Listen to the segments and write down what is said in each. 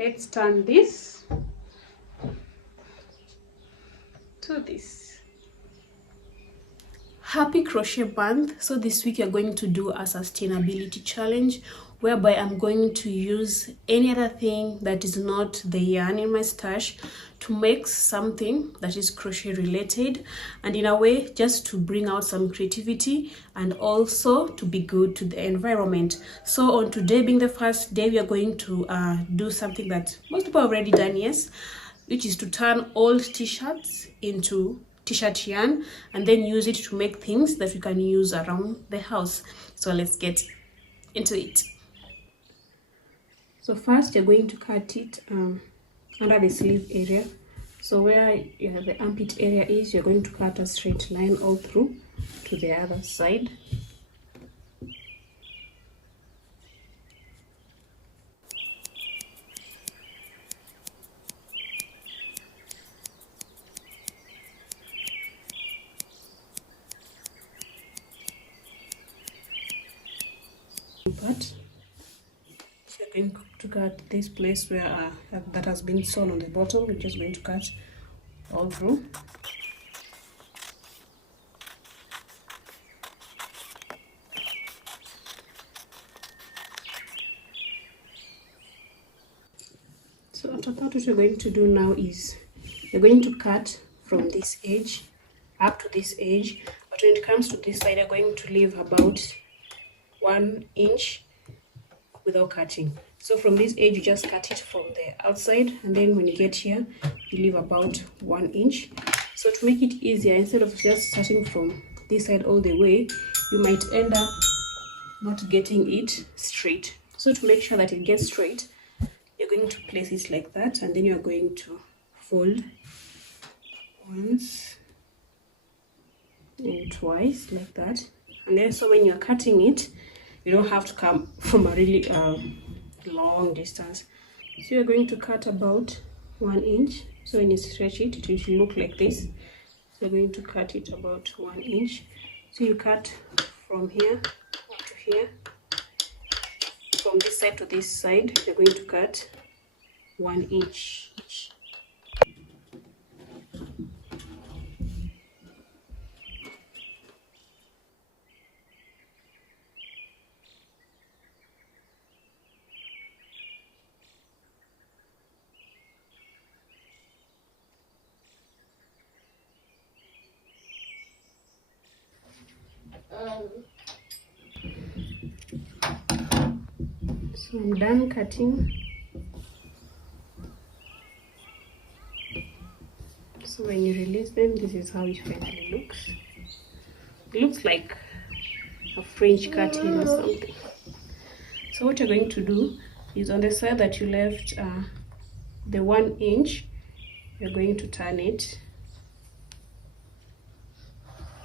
let's turn this to this. Happy crochet month. So this week you're going to do a sustainability challenge whereby I'm going to use any other thing that is not the yarn in my stash to make something that is crochet related, and in a way just to bring out some creativity and also to be good to the environment. So on today being the first day, we are going to do something that most people have already done, yes, which is to turn old t-shirts into t-shirt yarn and then use it to make things that we can use around the house. So let's get into it. So first you're going to cut it under the sleeve area. So where the armpit area is, you're going to cut a straight line all through to the other side. But you're going to cut this place where that has been sewn on the bottom. We're just going to cut all through. So after that, what you're going to do now is you're going to cut from this edge up to this edge, but when it comes to this side, you're going to leave about 1 inch without cutting. So from this edge, you just cut it from the outside, and then when you get here, you leave about 1 inch. So to make it easier, instead of just starting from this side all the way, you might end up not getting it straight. So to make sure that it gets straight, you're going to place it like that, and then you're going to fold once and twice like that. And then so when you're cutting it, you don't have to come from a really long distance. So you're going to cut about 1 inch. So when you stretch it, it will look like this. So you're going to cut it about 1 inch. So you cut from here up to here. From this side to this side, you're going to cut 1 inch each. So I'm done cutting. So when you release them, this is how it finally looks. It looks like a French cutting or something. So what you're going to do is on the side that you left the 1 inch, you're going to turn it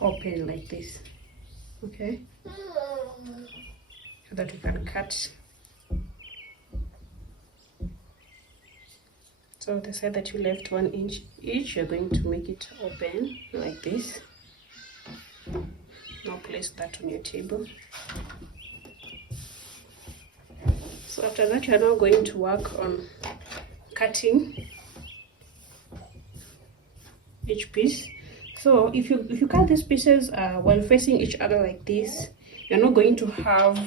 open like this, okay, so that we can cut. So the side that you left 1 inch each, you're going to make it open like this. Now place that on your table. So after that, you're now going to work on cutting each piece. So if you cut these pieces while facing each other like this, you're not going to have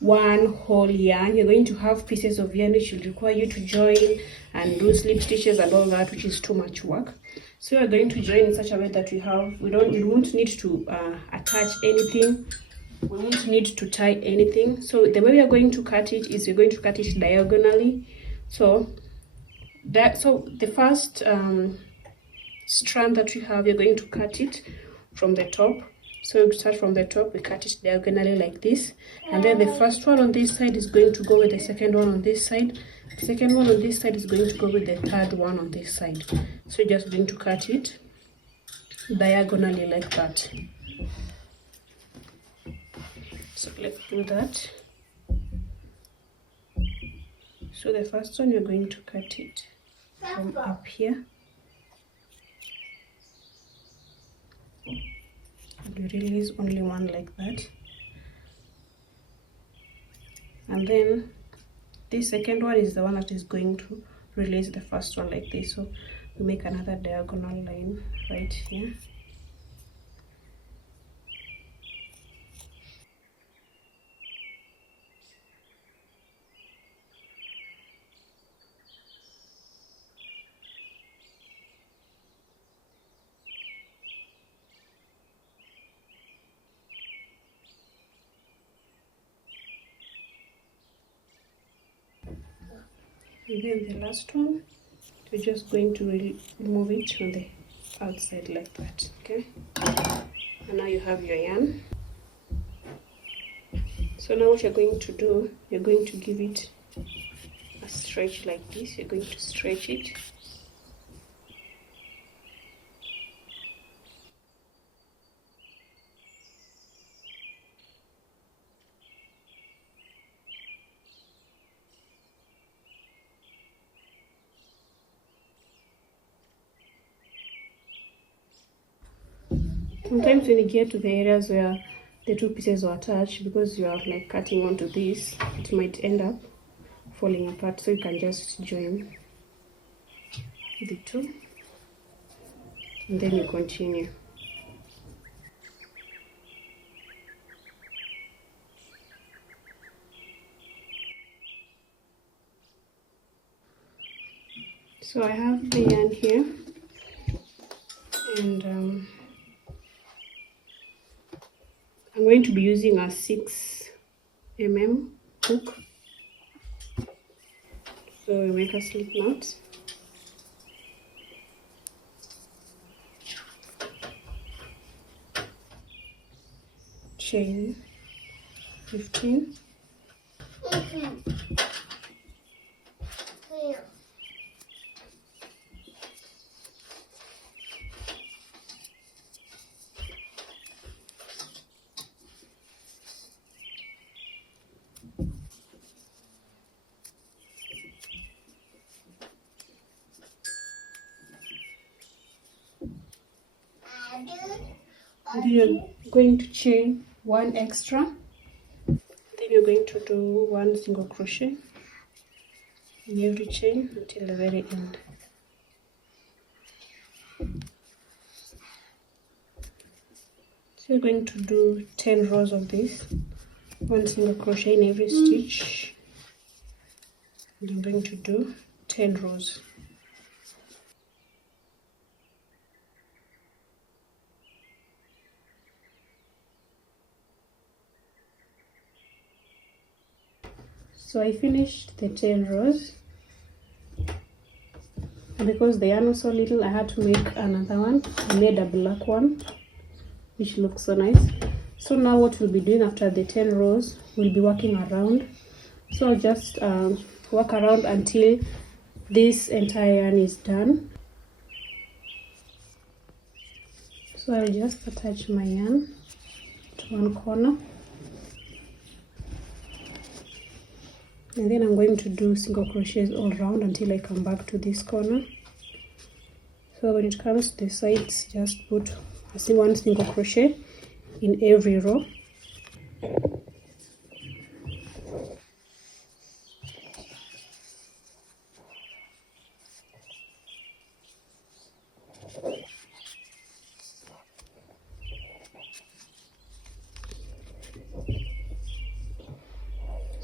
one whole yarn. You're going to have pieces of yarn which will require you to join and do slip stitches and all that, which is too much work. So you're going to join in such a way that we won't need to attach anything. We won't need to tie anything. So the way we are going to cut it is we're going to cut it diagonally. So the first strand that we have, you're going to cut it from the top. So we start from the top, we cut it diagonally like this, and then the first one on this side is going to go with the second one on this side. The second one on this side is going to go with the third one on this side. So you're just going to cut it diagonally like that. So let's do that. So the first one, you're going to cut it from up here. You release only one like that, and then this second one is the one that is going to release the first one like this. So we make another diagonal line right here. And then the last one, we're just going to remove it on the outside like that. Okay, and now you have your yarn. So now what you're going to do, you're going to give it a stretch like this. You're going to stretch it. Sometimes when you get to the areas where the two pieces are attached, because you are like cutting onto this, it might end up falling apart, so you can just join the two and then you continue. So I have the yarn here, and I'm going to be using a 6mm hook. So we make a slip knot. Chain 15. And then you're going to chain one extra. Then you're going to do one single crochet in every chain until the very end. So you're going to do 10 rows of this, one single crochet in every stitch, and I'm going to do 10 rows. So I finished the 10 rows, and because the yarn was so little, I had to make another one. I made a black one, which looks so nice. So now what we'll be doing after the 10 rows, we'll be working around. So I'll just work around until this entire yarn is done. So I'll just attach my yarn to one corner. And then I'm going to do single crochets all around until I come back to this corner. So when it comes to the sides, just put one single crochet in every row.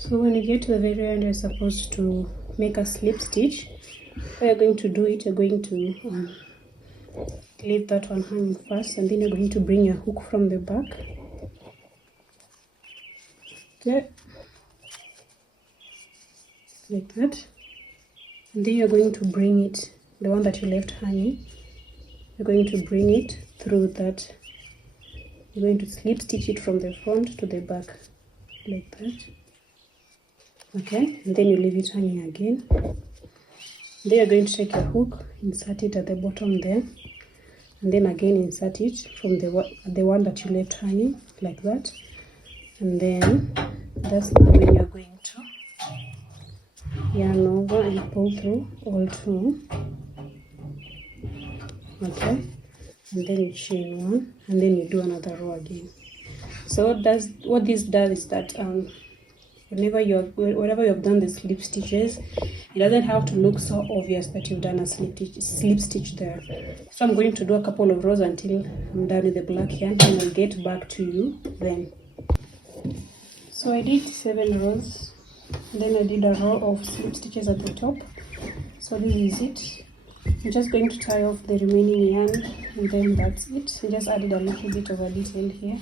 So when you get to the very end, you're supposed to make a slip stitch. What you're going to do it, you're going to leave that one hanging first, and then you're going to bring your hook from the back. Okay, like that. And then you're going to bring it, the one that you left hanging, you're going to bring it through that. You're going to slip stitch it from the front to the back, like that. Okay, and then you leave it hanging again. Then you're going to take your hook, insert it at the bottom there, and then again insert it from the one that you left hanging, like that. And then that's now when you're going to yarn over and pull through all two. Okay, and then you chain one, and then you do another row again. So what this does is that whenever you've done the slip stitches, it doesn't have to look so obvious that you've done a slip stitch there. So I'm going to do a couple of rows until I'm done with the black yarn, and I'll get back to you then. So I did 7 rows, and then I did a row of slip stitches at the top. So this is it. I'm just going to tie off the remaining yarn, and then that's it. I just added a little bit of a detail here.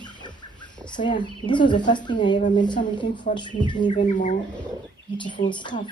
So yeah, this was the first thing I ever made, so I'm looking forward to making even more beautiful stuff.